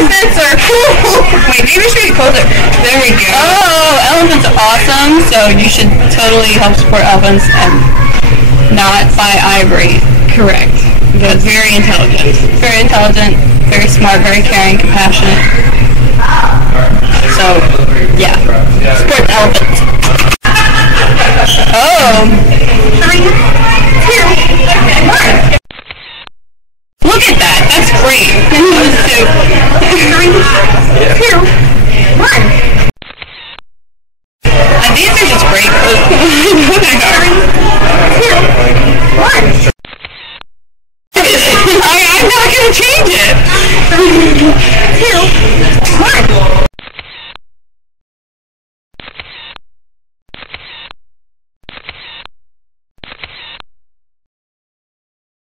Elephants are cool. Wait, maybe we should get closer. There we go. Oh, elephants are awesome, so you should totally help support elephants and not buy ivory. Correct. That's very intelligent. Very intelligent, very smart, very caring, compassionate. So, yeah. Support the elephants. Oh. 3, 2, 1. Look at that. That's great. Those two. 3, 2, 1. These are just great. 3, 2, 1. I'm not going to change it. 3, 2, 1.